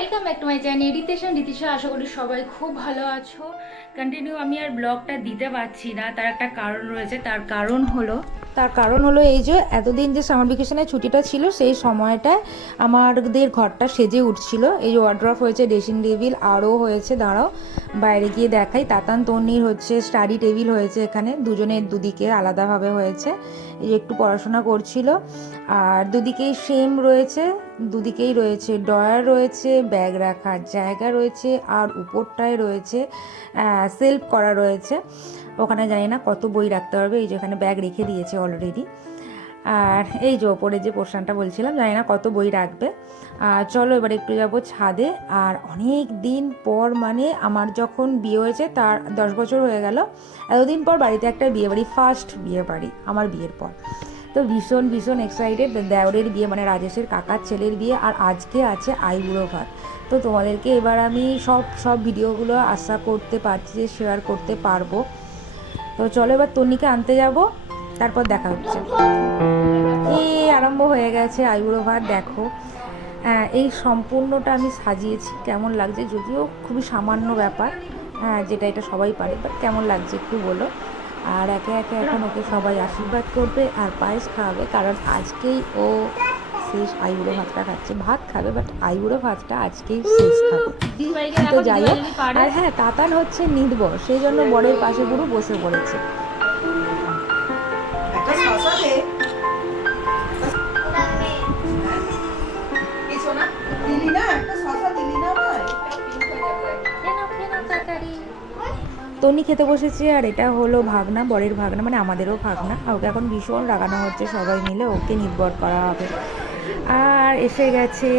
Welcome back to my channel এডিটেশন Ritisha আশা করি সবাই খুব ভালো আছো। কন্টিনিউ আমি আর ব্লগটা দিতে পারছি না। তার একটা কারণ রয়েছে। তার কারণ হলো তার কারণ হলো এই যে এতদিন যে সামার ভ্যাকেশনের ছুটিটা ছিল, সেই সময়টায় আমাদের ঘরটা সেজে উঠছিল। এই যে ওয়ার্ড্রফ হয়েছে ড্রেসিং টেবিল আরও হয়েছে, দাঁড়াও। বাইরে গিয়ে দেখাই, তাতান তন্নির হচ্ছে স্টাডি টেবিল হয়েছে এখানে। দুজনের দুদিকে আলাদাভাবে হয়েছে। এই যে একটু পড়াশোনা করছিল। আর দুদিকেই সেম রয়েছে, দুদিকেই রয়েছে ডয়ার রয়েছে ব্যাগ রাখার জায়গা রয়েছে, আর উপরটায় রয়েছে সেলফ করা রয়েছে। ওখানে জানি না কত বই রাখতে পারবে এই যে এখানে ব্যাগ রেখে দিয়েছে অলরেডি আর এই যে ওপরে যে পোর্শনটা বলছিলাম, জানি না কত বই রাখবে। চলো এবার একটু যাব ছাদে। আর অনেক দিন পর মানে আমার যখন বিয়ে হয়েছে, তার দশ বছর হয়ে গেল। এতদিন পর বাড়িতে একটা বিয়ে বাড়ি ফার্স্ট বিয়ে বাড়ি আমার বিয়ের পর। তো ভীষণ ভীষণ এক্সাইটেড দেওরের বিয়ে মানে রাজেশের কাকার ছেলের বিয়ে, আর আজকে আছে আইবুড়ো ভাত তো তোমাদেরকে এবার আমি সব সব ভিডিওগুলো আশা করতে পারছি যে শেয়ার করতে পারব। তো চলো এবার তন্নিকে আনতে যাব। তারপর দেখা হচ্ছে। এই আরম্ভ হয়ে গেছে আইবুড়ো ভাত দেখো। হ্যাঁ, এই সম্পূর্ণটা আমি সাজিয়েছি কেমন লাগছে? যদিও খুবই সামান্য ব্যাপার হ্যাঁ যেটা এটা সবাই পারে বাট কেমন লাগছে একটু বলো। আর একে একে এখন ওকে সবাই আশীর্বাদ করবে আর পায়েস খাওয়াবে কারণ আজকেই ও শেষ আইবুড়ো ভাতটা খাচ্ছে। ভাত খাবে বাট আইবুড়ো ভাতটা আজকেই শেষ খাবে। তো যাই হোক আর হ্যাঁ তাতান হচ্ছে নির্ভর সেই জন্য বরের পাশে পুরো বসে পড়েছে। তনি খেতে বসেছে আর এটা হলো ভাগনা বরের ভাগনা মানে আমাদেরও ভাগনা। আর ওকে এখন ভীষণ রাগানো হচ্ছে সবাই মিলে ওকে নির্ভর করা হবে। আর এসে গেছে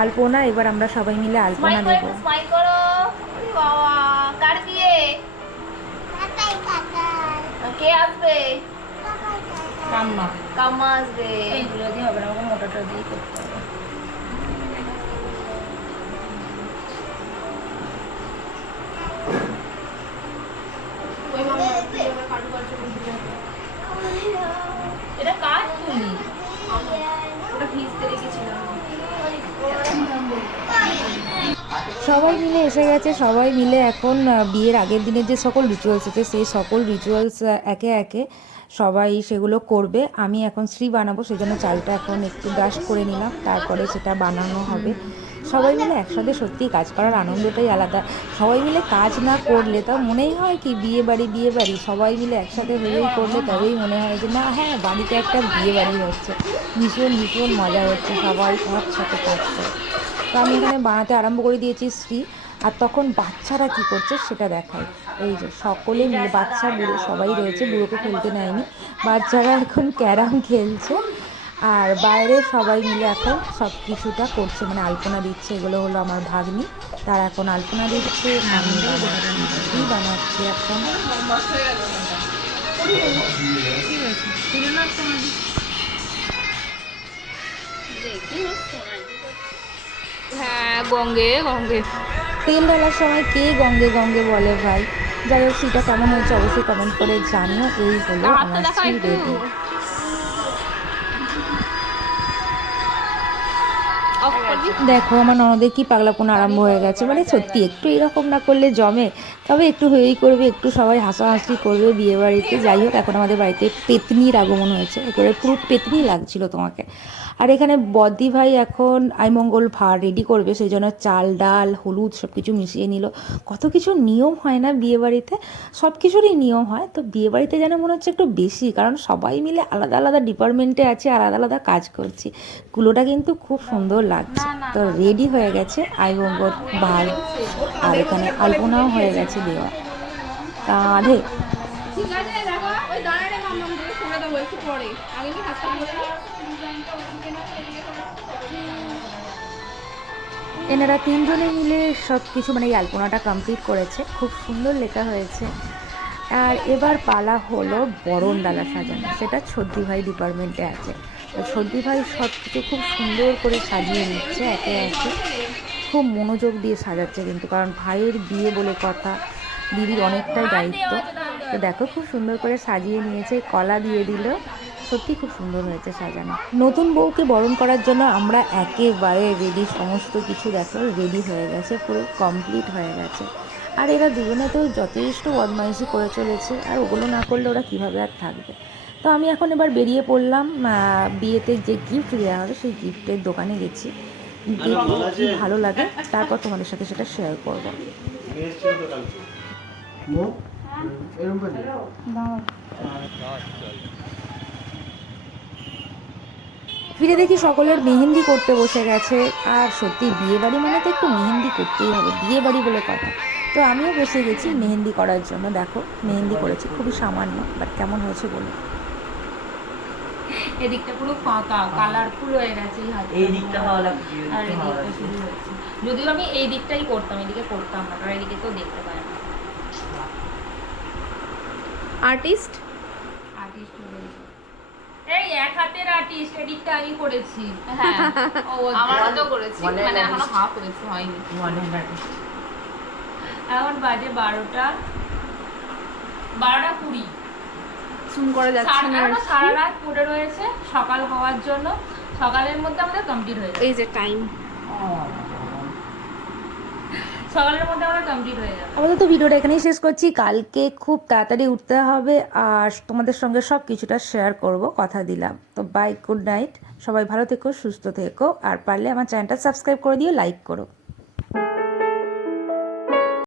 আলপনা এবার আমরা সবাই মিলে আলপনা দেব। কে আসবে? কাম্মা। কাম্মা আসবে। এইগুলো দিয়ে হবে না আমাকে মোটাটা দিয়ে করতে সবাই মিলে এসে গেছে, সবাই মিলে এখন বিয়ের আগের দিনের যে সকল রিচুয়ালস আছে, সেই সকল রিচুয়ালস একে একে সবাই সেগুলো করবে। আমি এখন শ্রী বানাবো, সেজন্য চালটা এখন একটু ডাস্ট করে নিলাম, তারপরে সেটা বানানো হবে। সবাই মিলে একসাথে সত্যিই কাজ করার আনন্দটাই আলাদা। সবাই মিলে কাজ না করলে তা মনেই হয় কি, বিয়ে বাড়ি বিয়ে বাড়ি। সবাই মিলে একসাথে হয়েই করলে তবেই মনে হয় যে, না হ্যাঁ বাড়িতে একটা বিয়ে বাড়ি হচ্ছে। ভীষণ ভীষণ মজা হচ্ছে সবাই একসাথে কাজ করে। তো আমি এখানে বানাতে আরম্ভ করে দিয়েছি শ্রী। আর তখন বাচ্চারা কি করছে সেটা দেখায় এই যে সকলে মিলে, বাচ্চা, বুড়ো সবাই রয়েছে, বুড়োকে খেলতে নেয়নি বাচ্চারা এখন ক্যারাম খেলছে। আর বাইরে সবাই মিলে এখন সব কিছুটা করছে। মানে আলপনা দিচ্ছে, এগুলো হলো আমার ভাগ্নি। তারা এখন আলপনা দিচ্ছে, আমি এখন। হ্যাঁ গঙ্গে গঙ্গে। তেল ঢালার সময় কে গঙ্গে গঙ্গে বলে ভাই? যাই হোক সেটা কেমন হয়েছে অবশ্যই কমেন্ট করে জানিও। এই হলো আমার রেডি দেখো, আমার ননদের কি পাগলা পাগলাপোনা আরম্ভ হয়ে গেছে। মানে সত্যি, একটু এরকম না করলে জমে। তবে একটু হয়েই করবে, একটু সবাই হাসাহাসি করবে বিয়ে বাড়িতে যাই হোক, এখন আমাদের বাড়িতে পেতনির আগমন হয়েছে। একেবারে পুরো পেতনি লাগছিল তোমাকে। আর এখানে বদ্দি ভাই এখন আইমঙ্গল ভাড় রেডি করবে, সেই জন্য চাল, ডাল, হলুদ সব কিছু মিশিয়ে নিল। কত কিছু নিয়ম হয় না বিয়ে বাড়িতে সব কিছুরই নিয়ম হয়, তো বিয়ে বাড়িতে যেন মনে হচ্ছে একটু বেশি, কারণ সবাই মিলে আলাদা আলাদা ডিপার্টমেন্টে আছে, আলাদা আলাদা কাজ করছি। কুলোটা কিন্তু খুব সুন্দর লাগছে। তো রেডি হয়ে গেছে আইমঙ্গল ভাড় আর এখানে আলপনাও হয়ে গেছে দেওয়া। কাঁধে এনারা তিনজনে মিলে সব কিছু মানে এই আলপনাটা কমপ্লিট করেছে। খুব সুন্দর লেখা হয়েছে। আর এবার পালা হলো বরণ ডালা সাজানো। সেটা ছদ্দি ভাই ডিপার্টমেন্টে আছে। ছদ্দি ভাই সব কিছু খুব সুন্দর করে সাজিয়ে নিচ্ছে একে একে। খুব মনোযোগ দিয়ে সাজাচ্ছে কিন্তু, কারণ ভাইয়ের বিয়ে বলে কথা, দিদির অনেকটাই দায়িত্ব। তো দেখো খুব সুন্দর করে সাজিয়ে নিয়েছে, কলা দিয়ে দিল। সত্যি খুব সুন্দর হয়েছে সাজানো। নতুন বউকে বরণ করার জন্য আমরা একেবারে রেডি সমস্ত কিছু দেখো রেডি হয়ে গেছে, পুরো কমপ্লিট হয়ে গেছে। আর এরা দুজনে তো যথেষ্ট বদমাইশি করে চলেছে, আর ওগুলো না করলে ওরা কীভাবে আর থাকবে? তো আমি এখন এবার বেরিয়ে পড়লাম বিয়েতে যে গিফট দেওয়া হবে সেই গিফটের দোকানে গেছি। দেখব কি ভালো লাগে। তারপর তোমাদের সাথে সেটা শেয়ার করব। ফিরে দেখি সকলের মেহেন্দি করতে বসে গেছে। আর সত্যি বিয়ে বাড়ি মানে তো একটু মেহেন্দি করতেই হবে বিয়ে বাড়ি বলে কথা। তো আমিও বসে গেছি মেহেন্দি করার জন্য। দেখো মেহেন্দি করেছি খুবই সামান্য বাট কেমন হয়েছে বলো এদিকটা পুরো ফাঁকা কালারফুল হয়ে গেছে এই দিকটা ভালো লাগছে আর এই দিকটা শুরু হয়েছে। যদিও আমি এই দিকটাই করতাম এদিকে করতাম না কারণ এদিকে তো দেখতে পায় না। আর্টিস্ট আর্টিস্ট এই এক হাতের আর্টিস্ট এদিকটা আমি করেছি। হ্যাঁ। আমার তো করেছি মানে এখনও হাফ করেছি হয়নি। এখন বাজে বারোটা। বারোটা কুড়ি। জুম করা যাচ্ছে সারা না সারা রাত পড়ে রয়েছে সকাল হওয়ার জন্য। সকালের মধ্যে আমাদের কমপ্লিট হয়ে যাবে। এই যে টাইম সকালের মধ্যে আমাদের কমপ্লিট হয়ে যাবে। আপাতত ভিডিওটা এখানেই শেষ করছি। কালকে খুব তাড়াতাড়ি উঠতে হবে আর তোমাদের সঙ্গে সব কিছুটা শেয়ার করব কথা দিলাম। তো বাই গুড নাইট সবাই ভালো থেকো সুস্থ থেকো। আর পারলে আমার চ্যানেলটা সাবস্ক্রাইব করে দিও লাইক করো।